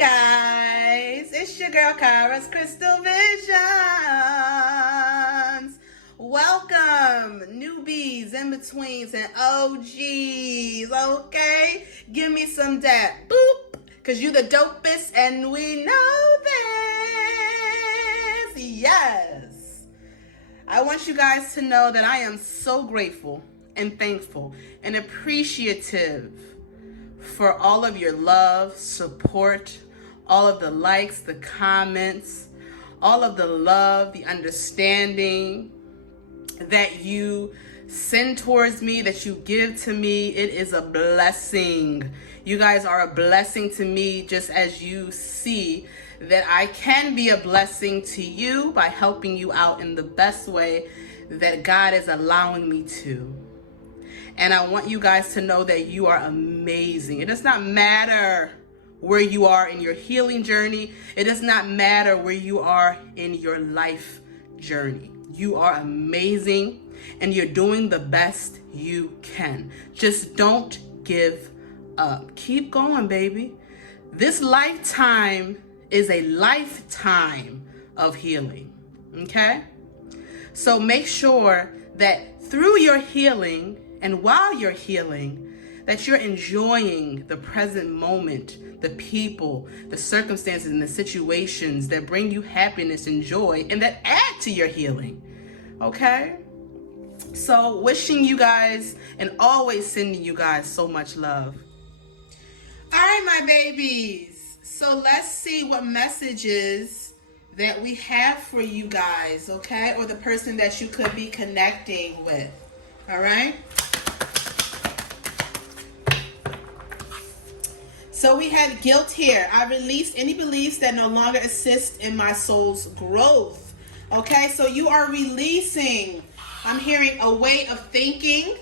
guys, it's your girl Kara's Krystal Visions. Welcome, newbies, in-betweens, and OGs, okay? Give me some dap, boop, because you the dopest, and we know this, yes. I want you guys to know that I am so grateful and thankful and appreciative for all of your love, support, all of the likes, the comments, all of the love, the understanding that you send towards me, that you give to me. It is a blessing. You guys are a blessing to me, just as you see that I can be a blessing to you by helping you out in the best way that God is allowing me to. And I want you guys to know that you are amazing. It does not matter where you are in your healing journey. It does not matter where you are in your life journey. You are amazing and you're doing the best you can. Just don't give up. Keep going, baby. This lifetime is a lifetime of healing, okay? So make sure that through your healing and while you're healing, that you're enjoying the present moment, the people, the circumstances, and the situations that bring you happiness and joy and that add to your healing, okay? So wishing you guys and always sending you guys so much love. All right, my babies. So let's see what messages that we have for you guys, okay? Or the person that you could be connecting with, all right? So we have guilt here. I release any beliefs that no longer assist in my soul's growth. Okay, so you are releasing, I'm hearing a way of thinking.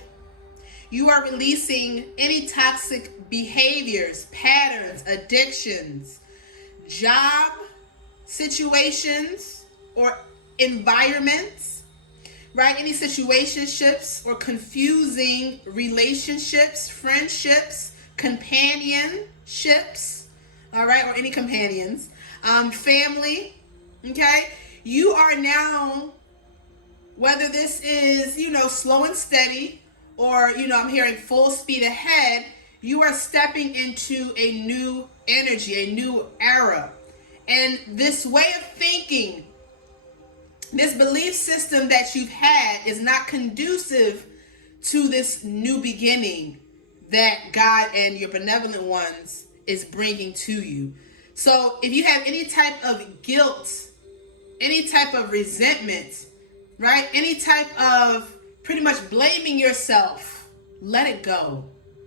You are releasing any toxic behaviors, patterns, addictions, job situations, or environments, right? Any situationships or confusing relationships, friendships, companionships, all right, or any companions, family, okay? You are now, whether this is, slow and steady, or, I'm hearing full speed ahead, you are stepping into a new energy, a new era. And this way of thinking, this belief system that you've had is not conducive to this new beginning that God and your benevolent ones is bringing to you. So if you have any type of guilt, any type of resentment, right? Any type of pretty much blaming yourself, let it go.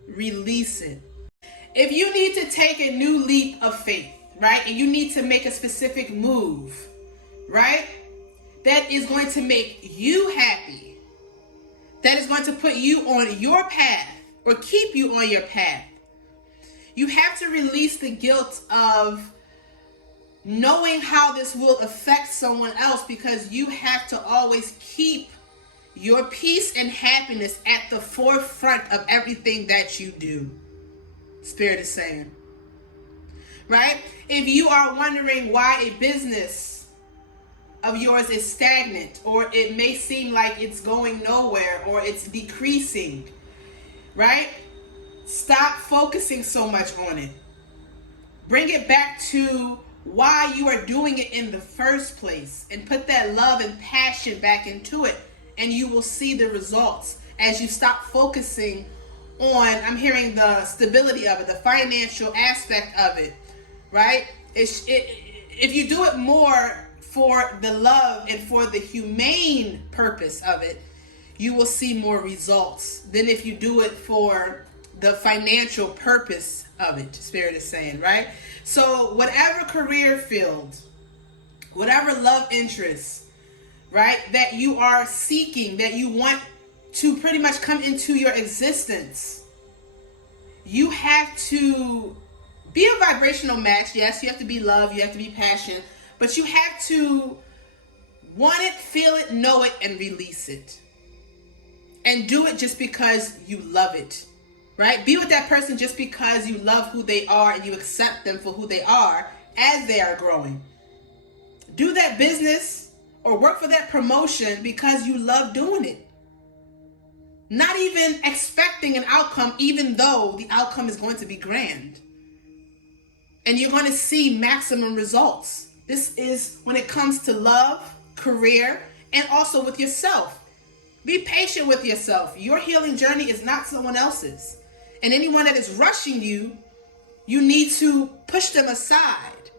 Release it. If you need to take a new leap of faith, right? And you need to make a specific move, right? That is going to make you happy. That is going to put you on your path or keep you on your path. You have to release the guilt of knowing how this will affect someone else, because you have to always keep your peace and happiness at the forefront of everything that you do. Spirit is saying, right? If you are wondering why a business of yours is stagnant, or it may seem like it's going nowhere, or it's decreasing, right? Stop focusing so much on it. Bring it back to why you are doing it in the first place, and put that love and passion back into it, and you will see the results as you stop focusing on, I'm hearing the stability of it, the financial aspect of it, right? If you do it more for the love and for the humane purpose of it, you will see more results than if you do it for the financial purpose of it, Spirit is saying, right? So whatever career field, whatever love interest, right, that you are seeking, that you want to pretty much come into your existence, you have to be a vibrational match. Yes, you have to be love, you have to be passion, but you have to want it, feel it, know it, and release it. And do it just because you love it, right? Be with that person just because you love who they are and you accept them for who they are as they are growing. Do that business or work for that promotion because you love doing it. Not even expecting an outcome, even though the outcome is going to be grand. And you're going to see maximum results. This is when it comes to love, career, and also with yourself. Be patient with yourself. Your healing journey is not someone else's. And anyone that is rushing you, you need to push them aside.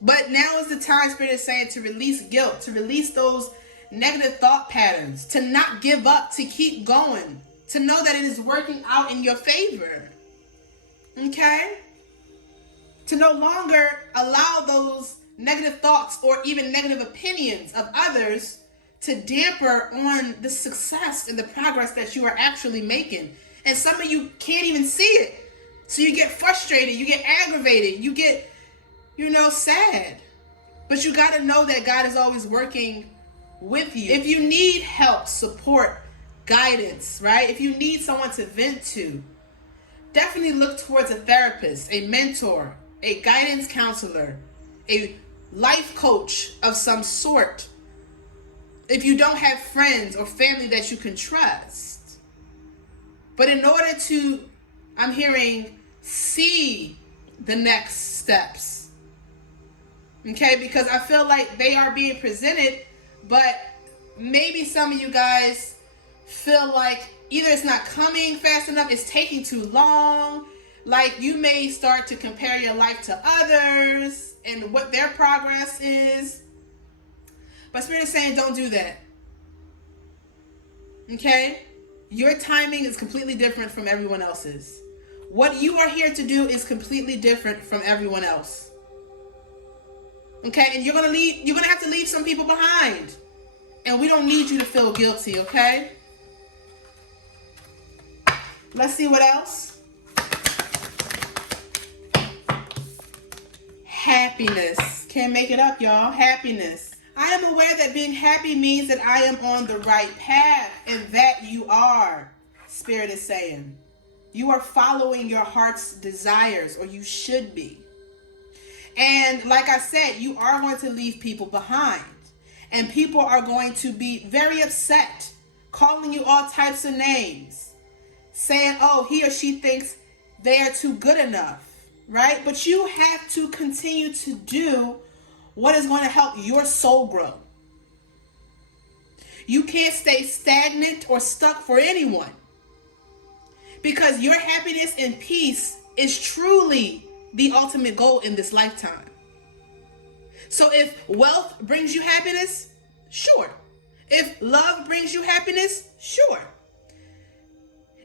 But now is the time, Spirit is saying, to release guilt, to release those negative thought patterns, to not give up, to keep going, to know that it is working out in your favor. Okay? To no longer allow those negative thoughts or even negative opinions of others to damper on the success and the progress that you are actually making. And some of you can't even see it. So you get frustrated, you get aggravated, you get, sad. But you got to know that God is always working with you. If you need help, support, guidance, right? If you need someone to vent to, definitely look towards a therapist, a mentor, a guidance counselor, a life coach of some sort. If you don't have friends or family that you can trust. But in order to, I'm hearing, see the next steps. Okay, because I feel like they are being presented, but maybe some of you guys feel like either it's not coming fast enough, it's taking too long. Like you may start to compare your life to others and what their progress is. But Spirit is saying don't do that. Okay? Your timing is completely different from everyone else's. What you are here to do is completely different from everyone else. Okay? And you're gonna have to leave some people behind. And we don't need you to feel guilty, okay? Let's see what else. Happiness. Can't make it up, y'all. Happiness. I am aware that being happy means that I am on the right path, and that you are, Spirit is saying. You are following your heart's desires, or you should be. And like I said, you are going to leave people behind. And people are going to be very upset, calling you all types of names, saying, oh, he or she thinks they are too good enough, right? But you have to continue to do what is going to help your soul grow. You can't stay stagnant or stuck for anyone, because your happiness and peace is truly the ultimate goal in this lifetime. So if wealth brings you happiness, sure. If love brings you happiness, sure.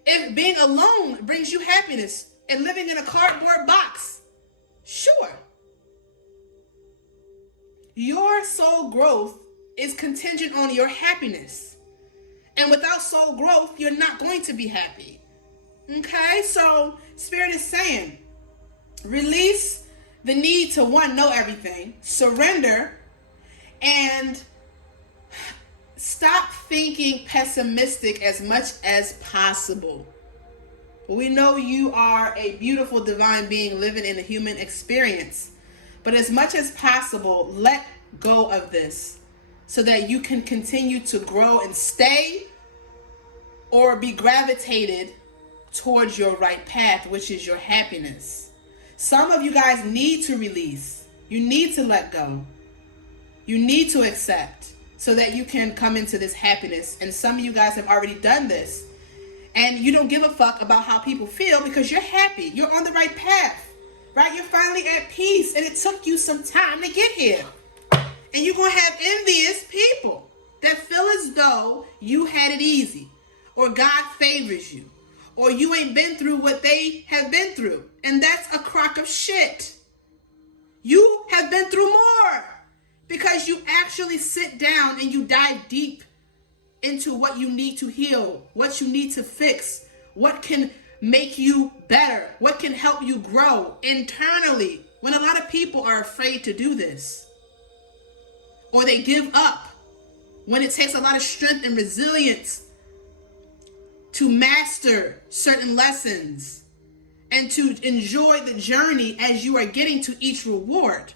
If being alone brings you happiness and living in a cardboard box, sure. Your soul growth is contingent on your happiness. And without soul growth, you're not going to be happy. Okay? So Spirit is saying, release the need to, one, know everything, surrender, and stop thinking pessimistic as much as possible. We know you are a beautiful divine being living in a human experience, but as much as possible, let go of this so that you can continue to grow and stay or be gravitated towards your right path, which is your happiness. Some of you guys need to release. You need to let go. You need to accept so that you can come into this happiness. And some of you guys have already done this. And you don't give a fuck about how people feel because you're happy. You're on the right path, right? You're finally at peace. And it took you some time to get here. And you're going to have envious people that feel as though you had it easy, or God favors you, or you ain't been through what they have been through. And that's a crock of shit. You have been through more because you actually sit down and you dive deep into what you need to heal, what you need to fix, what can make you better, what can help you grow internally, when a lot of people are afraid to do this. Or they give up when it takes a lot of strength and resilience to master certain lessons and to enjoy the journey as you are getting to each reward.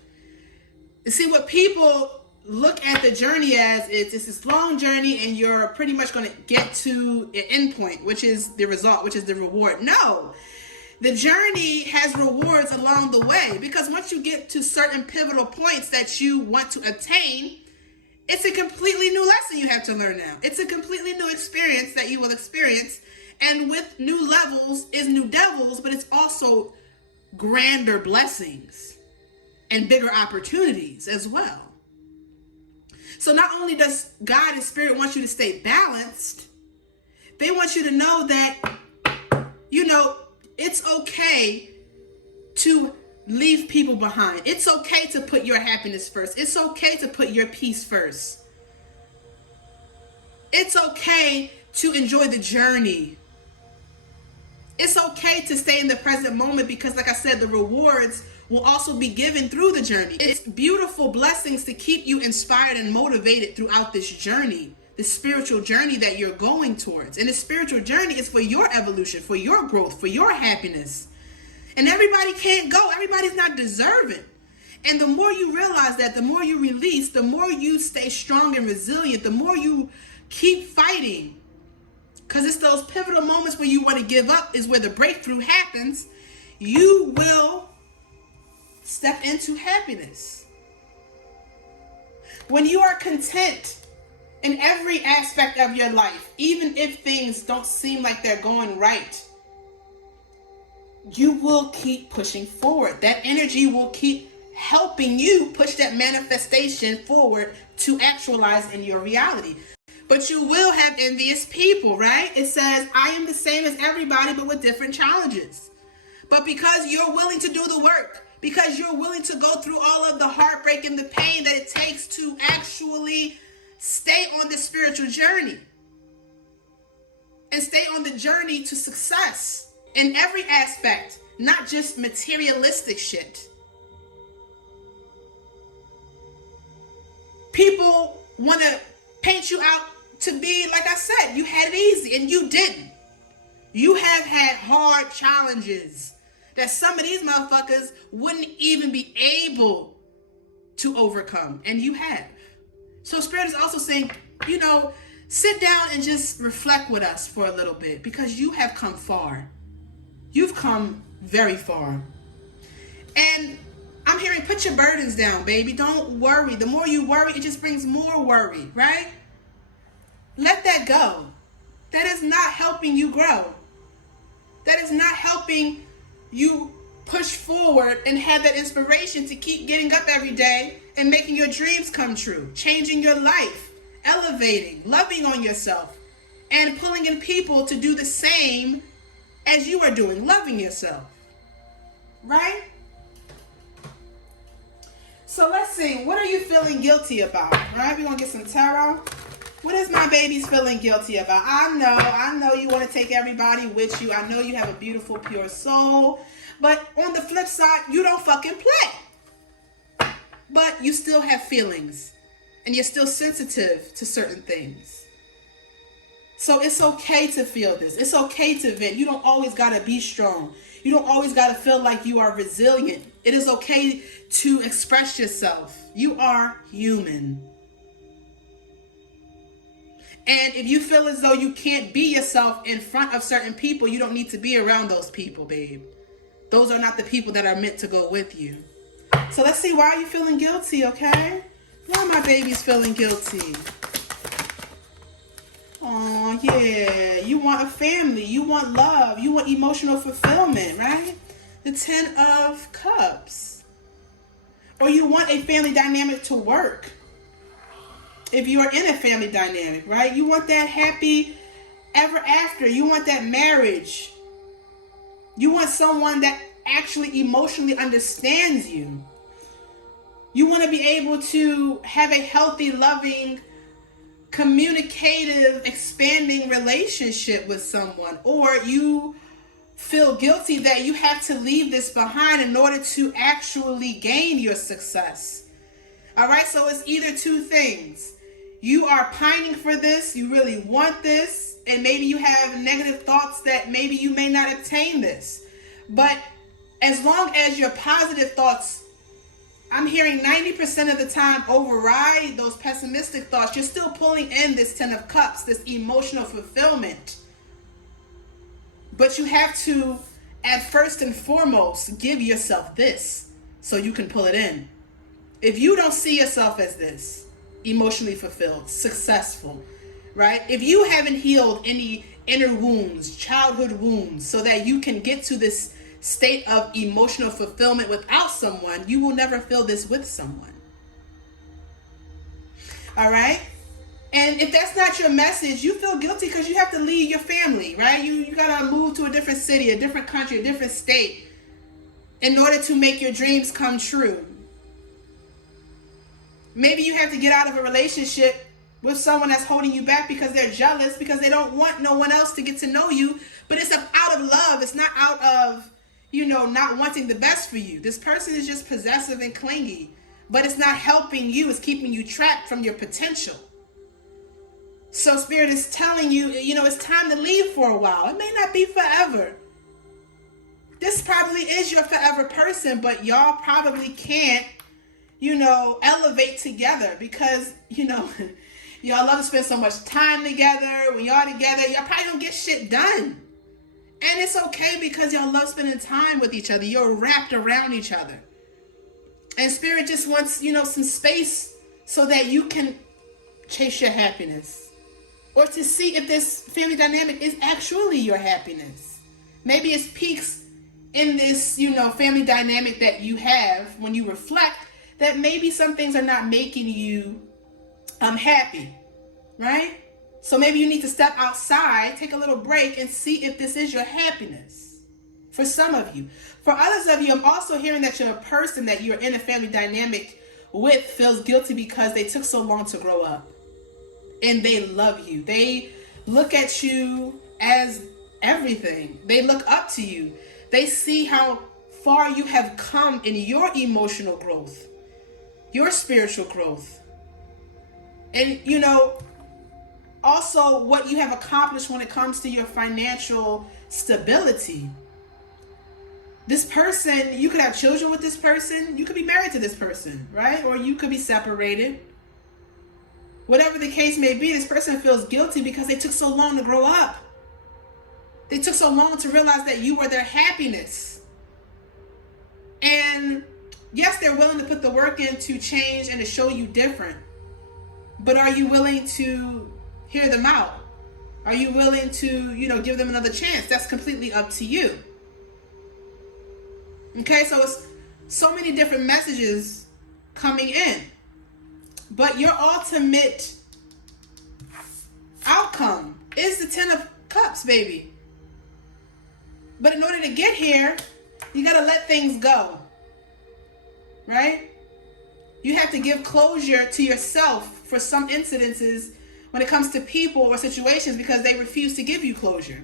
You see, what people look at the journey as is it's this long journey and you're pretty much going to get to an end point, which is the result, which is the reward. No, the journey has rewards along the way, because once you get to certain pivotal points that you want to attain, it's a completely new lesson you have to learn now. It's a completely new experience that you will experience. And with new levels is new devils, but it's also grander blessings and bigger opportunities as well. So not only does God and Spirit want you to stay balanced, they want you to know that, it's okay to leave people behind. It's okay to put your happiness first. It's okay to put your peace first. It's okay to enjoy the journey. It's okay to stay in the present moment because, like I said, the rewards will also be given through the journey. It's beautiful blessings to keep you inspired and motivated throughout this journey, the spiritual journey that you're going towards. And the spiritual journey is for your evolution, for your growth, for your happiness. And everybody can't go. Everybody's not deserving. And the more you realize that, the more you release, the more you stay strong and resilient, the more you keep fighting. Because it's those pivotal moments where you want to give up is where the breakthrough happens. You will step into happiness. When you are content in every aspect of your life, even if things don't seem like they're going right, you will keep pushing forward. That energy will keep helping you push that manifestation forward to actualize in your reality. But you will have envious people, right? It says, I am the same as everybody, but with different challenges. But because you're willing to do the work, because you're willing to go through all of the heartbreak and the pain that it takes to actually stay on this spiritual journey and stay on the journey to success in every aspect, not just materialistic shit. People want to paint you out to be, like I said, you had it easy, and you didn't. You have had hard challenges that some of these motherfuckers wouldn't even be able to overcome, and you have. So Spirit is also saying, sit down and just reflect with us for a little bit, because you have come far. You've come very far. And I'm hearing, put your burdens down, baby. Don't worry. The more you worry, it just brings more worry, right? Let that go. That is not helping you grow. That is not helping you push forward and have that inspiration to keep getting up every day and making your dreams come true, changing your life, elevating, loving on yourself, and pulling in people to do the same as you are doing, loving yourself, right? So let's see, what are you feeling guilty about, right? We're gonna get some tarot. What is my baby's feeling guilty about? I know you want to take everybody with you. I know you have a beautiful, pure soul. But on the flip side, you don't fucking play. But you still have feelings. And you're still sensitive to certain things. So it's okay to feel this. It's okay to vent. You don't always got to be strong. You don't always got to feel like you are resilient. It is okay to express yourself. You are human. And if you feel as though you can't be yourself in front of certain people, you don't need to be around those people, babe. Those are not the people that are meant to go with you. So let's see, why are you feeling guilty, okay? Why are my babies feeling guilty? Oh, yeah. You want a family. You want love. You want emotional fulfillment, right? The 10 of Cups. Or you want a family dynamic to work. If you are in a family dynamic, right? You want that happy ever after. You want that marriage. You want someone that actually emotionally understands you. You want to be able to have a healthy, loving, communicative, expanding relationship with someone. Or you feel guilty that you have to leave this behind in order to actually gain your success. All right, so it's either two things. You are pining for this, you really want this, and maybe you have negative thoughts that maybe you may not obtain this. But as long as your positive thoughts, I'm hearing 90% of the time, override those pessimistic thoughts, you're still pulling in this 10 of Cups, this emotional fulfillment. But you have to, at first and foremost, give yourself this so you can pull it in. If you don't see yourself as this, emotionally fulfilled, successful, right? If you haven't healed any inner wounds, childhood wounds, so that you can get to this state of emotional fulfillment without someone, you will never feel this with someone. All right? And if that's not your message, you feel guilty because you have to leave your family, right? You gotta move to a different city, a different country, a different state in order to make your dreams come true. Maybe you have to get out of a relationship with someone that's holding you back because they're jealous, because they don't want no one else to get to know you. But it's out of love. It's not out of, not wanting the best for you. This person is just possessive and clingy, but it's not helping you. It's keeping you trapped from your potential. So Spirit is telling you, it's time to leave for a while. It may not be forever. This probably is your forever person, but y'all probably can't, elevate together because, y'all love to spend so much time together. When y'all together, y'all probably don't get shit done. And it's okay because y'all love spending time with each other. You're wrapped around each other. And Spirit just wants, some space so that you can chase your happiness. Or to see if this family dynamic is actually your happiness. Maybe it's peaks in this, family dynamic that you have when you reflect that maybe some things are not making you happy, right? So maybe you need to step outside, take a little break, and see if this is your happiness. For some of you. For others of you, I'm also hearing that you're a person that you're in a family dynamic with feels guilty because they took so long to grow up. And they love you. They look at you as everything. They look up to you. They see how far you have come in your emotional growth, your spiritual growth. And, also what you have accomplished when it comes to your financial stability. This person, you could have children with this person. You could be married to this person, right? Or you could be separated. Whatever the case may be, this person feels guilty because they took so long to grow up. They took so long to realize that you were their happiness. And yes, they're willing to put the work in to change and to show you different. But are you willing to hear them out? Are you willing to, give them another chance? That's completely up to you. Okay, so it's so many different messages coming in. But your ultimate outcome is the 10 of Cups, baby. But in order to get here, you got to let things go. Right? You have to give closure to yourself for some incidences when it comes to people or situations because they refuse to give you closure.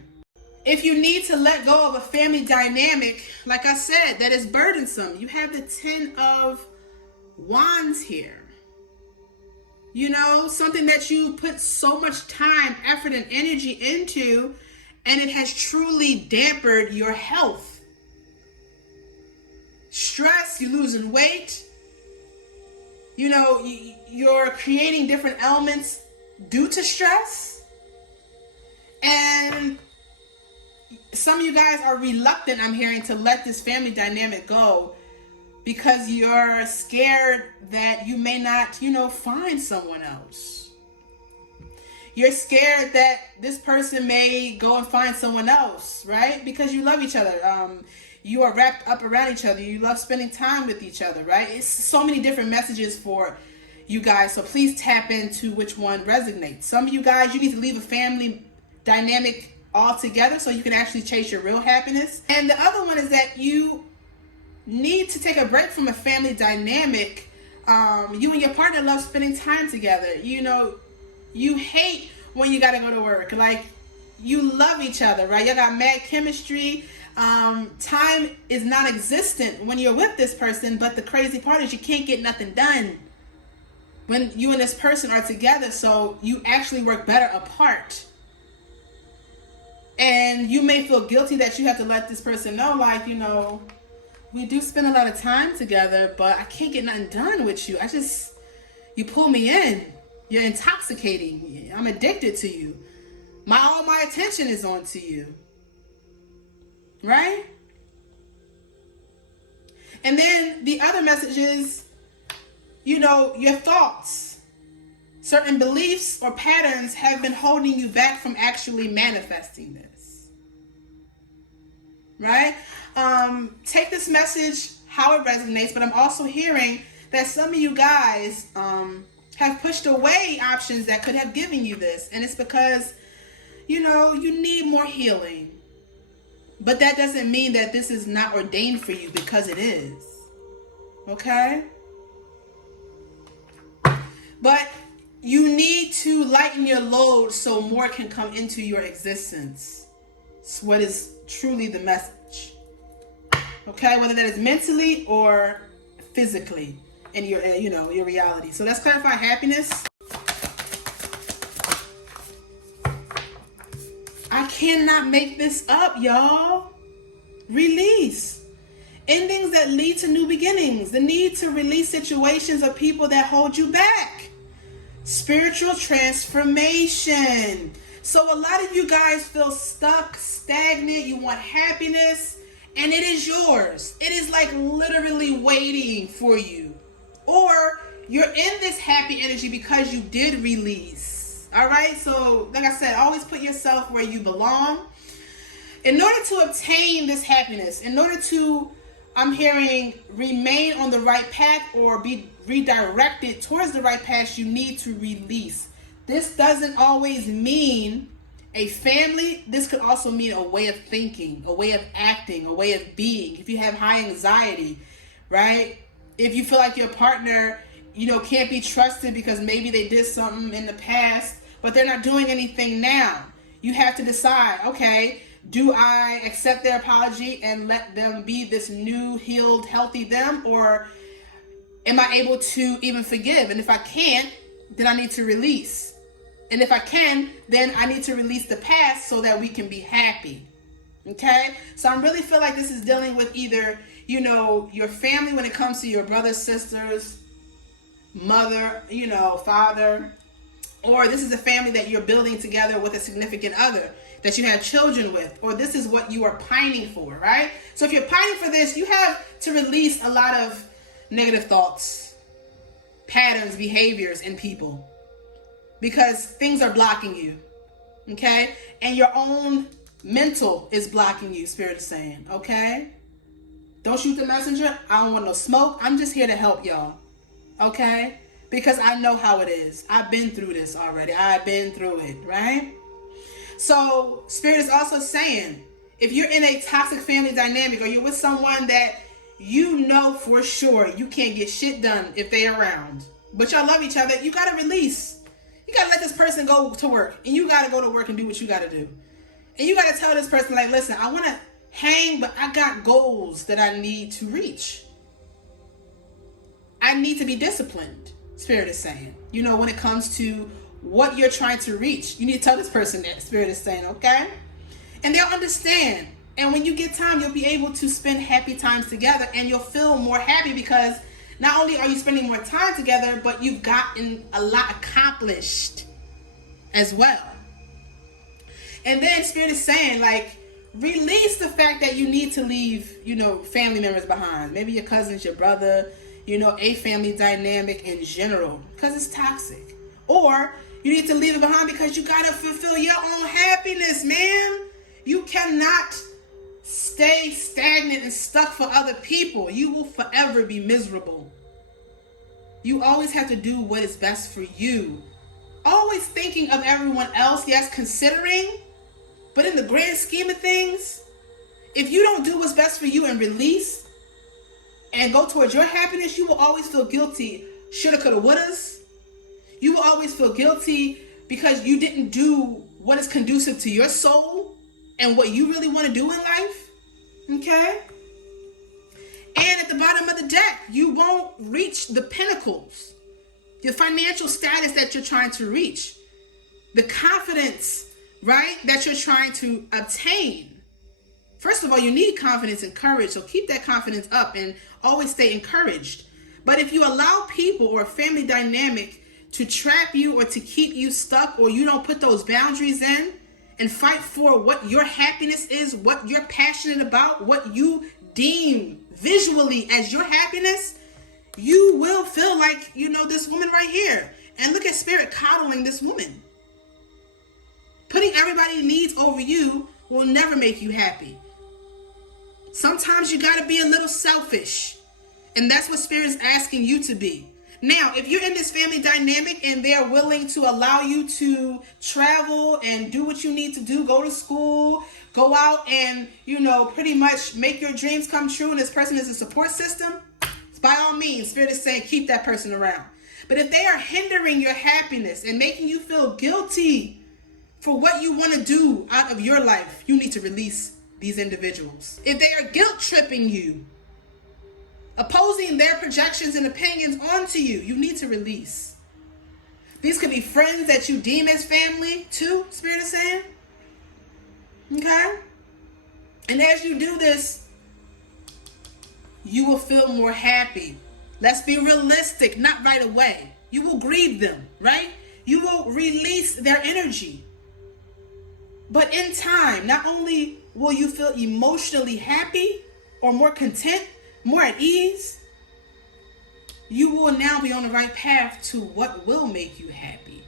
If you need to let go of a family dynamic, like I said, that is burdensome, you have the 10 of Wands here. Something that you put so much time, effort, and energy into, and it has truly dampened your health. Stress, you're losing weight. You're creating different elements due to stress. And some of you guys are reluctant, I'm hearing, to let this family dynamic go because you're scared that you may not, find someone else. You're scared that this person may go and find someone else, right? Because you love each other. You are wrapped up around each other. You love spending time with each other, right? It's so many different messages for you guys. So please tap into which one resonates. Some of you guys, you need to leave a family dynamic altogether so you can actually chase your real happiness. And the other one is that you need to take a break from a family dynamic. You and your partner love spending time together. You hate when you gotta go to work. Like, you love each other, right? Y'all got mad chemistry. Time is non-existent when you're with this person, but the crazy part is you can't get nothing done when you and this person are together, so you actually work better apart. And you may feel guilty that you have to let this person know, like, we do spend a lot of time together, but I can't get nothing done with you. You pull me in. You're intoxicating me. I'm addicted to you. All my attention is on to you. Right? And then the other message is, your thoughts, certain beliefs or patterns have been holding you back from actually manifesting this. Right? Take this message how it resonates, but I'm also hearing that some of you guys have pushed away options that could have given you this. And it's because, you need more healing. But that doesn't mean that this is not ordained for you, because it is. Okay? But you need to lighten your load so more can come into your existence. It's what is truly the message. Okay? Whether that is mentally or physically in your, your reality. So let's clarify happiness. I cannot make this up, y'all. Release. Endings that lead to new beginnings. The need to release situations or people that hold you back. Spiritual transformation. So a lot of you guys feel stuck, stagnant. You want happiness, and it is yours. It is like literally waiting for you. Or you're in this happy energy because you did release. All right? So like I said, always put yourself where you belong. In order to obtain this happiness, in order to, I'm hearing, remain on the right path or be redirected towards the right path, you need to release. This doesn't always mean a family. This could also mean a way of thinking, a way of acting, a way of being. If you have high anxiety, right? If you feel like your partner, can't be trusted because maybe they did something in the past, but they're not doing anything now. You have to decide, okay, do I accept their apology and let them be this new, healed, healthy them? Or am I able to even forgive? And if I can't, then I need to release. And if I can, then I need to release the past so that we can be happy. Okay? So I really feel like this is dealing with either, your family when it comes to your brothers, sisters, mother, father, or this is a family that you're building together with a significant other that you have children with, or this is what you are pining for, right? So if you're pining for this, you have to release a lot of negative thoughts, patterns, behaviors in people, because things are blocking you, okay? And your own mental is blocking you, Spirit is saying, okay? Don't shoot the messenger. I don't want no smoke. I'm just here to help y'all, okay? Because I know how it is. I've been through this already. I've been through it, right? So Spirit is also saying, if you're in a toxic family dynamic or you're with someone that you know for sure you can't get shit done if they're around, but y'all love each other, you got to release. You got to let this person go to work, and you got to go to work and do what you got to do. And you got to tell this person, like, listen, I want to hang, but I got goals that I need to reach. I need to be disciplined, Spirit is saying. When it comes to what you're trying to reach, you need to tell this person that, Spirit is saying, okay? And they'll understand. And when you get time, you'll be able to spend happy times together, and you'll feel more happy because not only are you spending more time together, but you've gotten a lot accomplished as well. And then Spirit is saying, like, release the fact that you need to leave, family members behind. Maybe your cousins, your brother, a family dynamic in general, because it's toxic. Or you need to leave it behind because you got to fulfill your own happiness, man. You cannot stay stagnant and stuck for other people. You will forever be miserable. You always have to do what is best for you. Always thinking of everyone else, yes, considering, but in the grand scheme of things, if you don't do what's best for you and release and go towards your happiness, you will always feel guilty. Shoulda, coulda, wouldas. You will always feel guilty because you didn't do what is conducive to your soul and what you really want to do in life. Okay? And at the bottom of the deck, you won't reach the pinnacles, your financial status that you're trying to reach, the confidence, right, that you're trying to obtain. First of all, you need confidence and courage, so keep that confidence up and always stay encouraged. But if you allow people or a family dynamic to trap you or to keep you stuck, or you don't put those boundaries in and fight for what your happiness is, what you're passionate about, what you deem visually as your happiness, you will feel like, this woman right here. And look at Spirit coddling this woman. Putting everybody's needs over you will never make you happy. Sometimes you got to be a little selfish. And that's what Spirit is asking you to be. Now, if you're in this family dynamic and they're willing to allow you to travel and do what you need to do, go to school, go out and, pretty much make your dreams come true, and this person is a support system, by all means, Spirit is saying keep that person around. But if they are hindering your happiness and making you feel guilty for what you want to do out of your life, you need to release these individuals. If they are guilt tripping you, opposing their projections and opinions onto you, you need to release. These could be friends that you deem as family too, Spirit is saying. Okay? And as you do this, you will feel more happy. Let's be realistic, not right away. You will grieve them, right? You will release their energy. But in time, not only will you feel emotionally happy or more content, more at ease, you will now be on the right path to what will make you happy.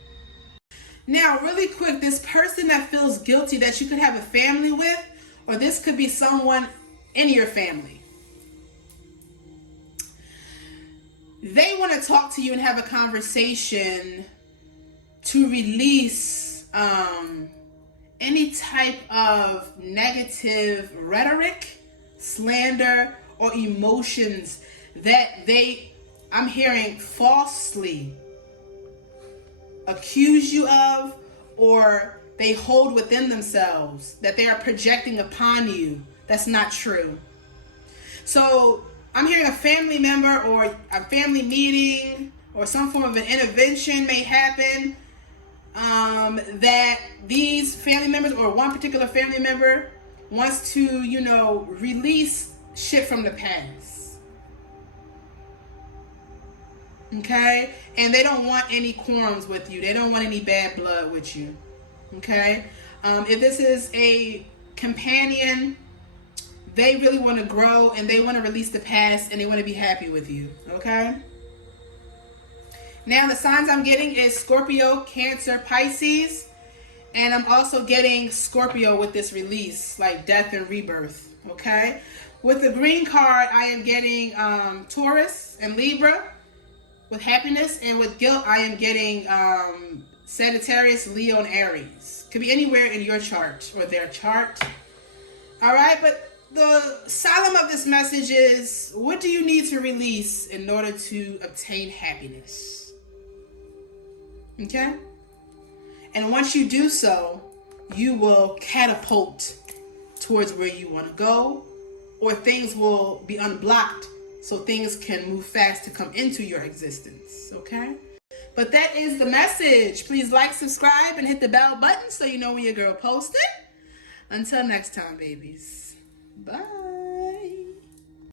Now, really quick, this person that feels guilty that you could have a family with, or this could be someone in your family. They want to talk to you and have a conversation to release any type of negative rhetoric, slander, or emotions that I'm hearing falsely accuse you of, or they hold within themselves that they are projecting upon you. That's not true. So I'm hearing a family member or a family meeting or some form of an intervention may happen, that these family members or one particular family member wants to, release shit from the past. Okay? And they don't want any qualms with you. They don't want any bad blood with you. Okay? If this is a companion, they really want to grow and they want to release the past and they want to be happy with you. Okay? Now the signs I'm getting is Scorpio, Cancer, Pisces. And I'm also getting Scorpio with this release, like death and rebirth. Okay? With the green card, I am getting Taurus and Libra with happiness. And with guilt, I am getting Sagittarius, Leo, and Aries. Could be anywhere in your chart or their chart. All right, but the solemn of this message is, what do you need to release in order to obtain happiness? Okay? And once you do so, you will catapult towards where you want to go, or things will be unblocked so things can move fast to come into your existence. Okay? But that is the message. Please like, subscribe, and hit the bell button so you know when your girl posted. Until next time, babies. Bye.